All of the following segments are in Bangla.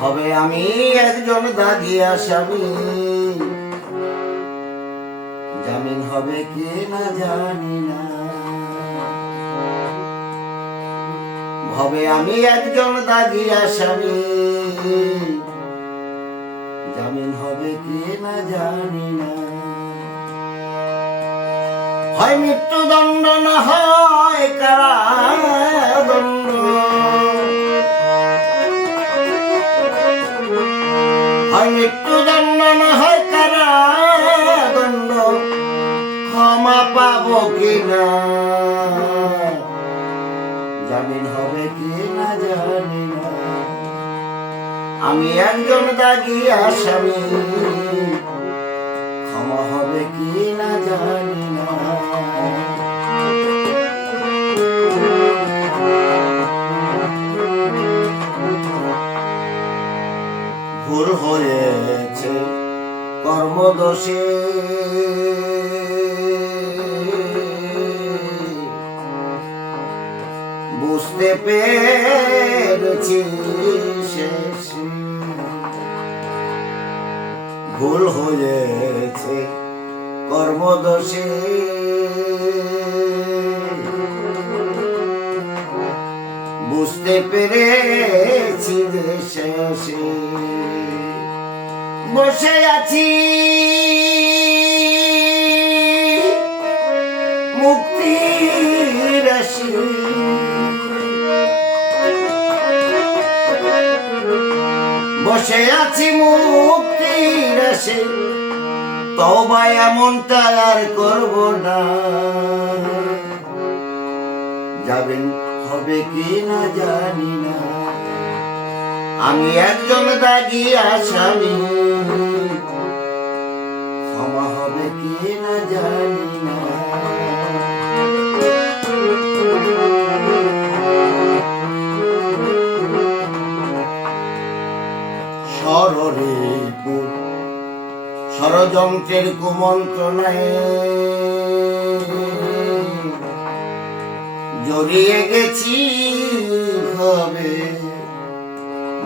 হবে আমি একজন দাগি আসামি। জামিন হবে কি না জানি না। হবে আমি একজন দাগি আসামি। জামিন হবে কি না জানি না। হয় মৃত্যুদণ্ড না হয় কারাদণ্ড কিনা জামিন হবে কি না জানি না। আমি একজন দাগি আসামি। ক্ষমা হবে কি না জানি না। ভুল হয়েছে কর্মদোষে। বুঝতে পেরেছি শেষে। ভুল হয়েছে কর্মদোষে। বুঝতে পেরেছি যে বসে আছি। বসে আছি মুক্তির আসে তবা এমনটা আর করব না। যাবেন, হবে কি না জানি না। আমি একজন দাগি আসামি। ক্ষমা হবে কি না সররিপুর ষড়যন্ত্রের কুমন্ত্রণায়। জড়িয়ে গেছি হবে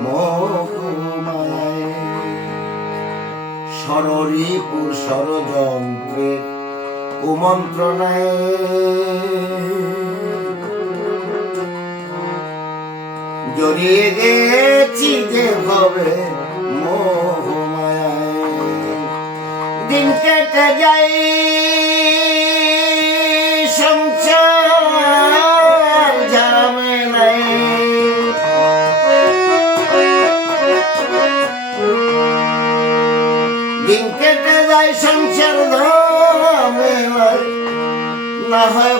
মোহমায় সররিপুর ষড়যন্ত্রের কুমন্ত্রণায়। জড়িয়ে গেছি যে হবে কেটে যাই। সংসার ঝামেলায় দিন কেটে যায়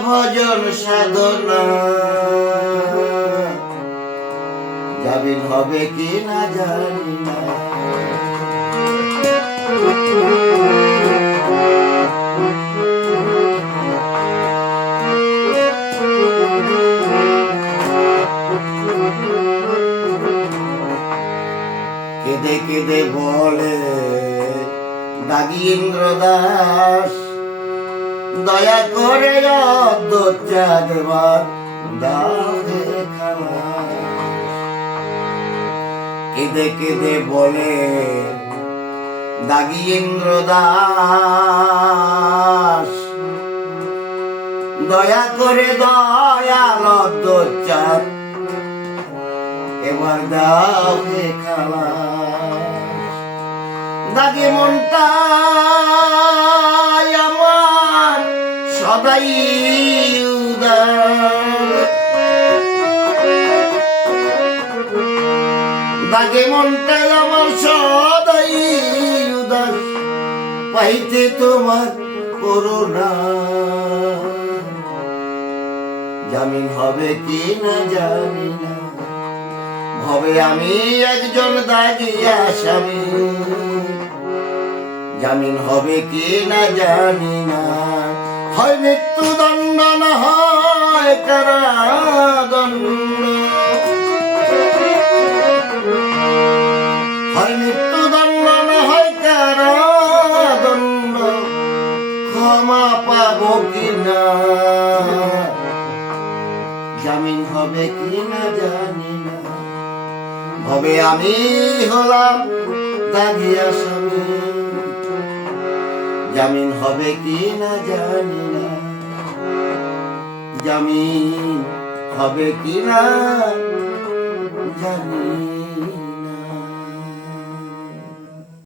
ভজন সাধনা। জামিন হবে কি না জানি না। কেঁদে কেঁদে বলে। দাগিন্দ্র দাস, দয়া করে দেখানা কেঁদে কেঁদে বলে দাগিয়েন্দ্র দাস, দয়া করে দয়াল চার এবার দাও খালা দাগে মনটা আমার সদাই দাগে মনটাই আমার সদাই উদাস পাইতে তোমার করোনা জামিন হবে কি না জানি না। হবে আমি একজন দাগি আসামি। জামিন হবে কি না জানি না। হয় মৃত্যুদণ্ড না হয় কারাদণ্ড। হয় মৃত্যুদণ্ড না হয় কারাদণ্ড। ক্ষমা পাবো কিনা জামিন হবে কিনা জানি না। হবে আমি হলাম দাগি আসামি জামিন হবে কি না জানি না। জামিন হবে কি না জানি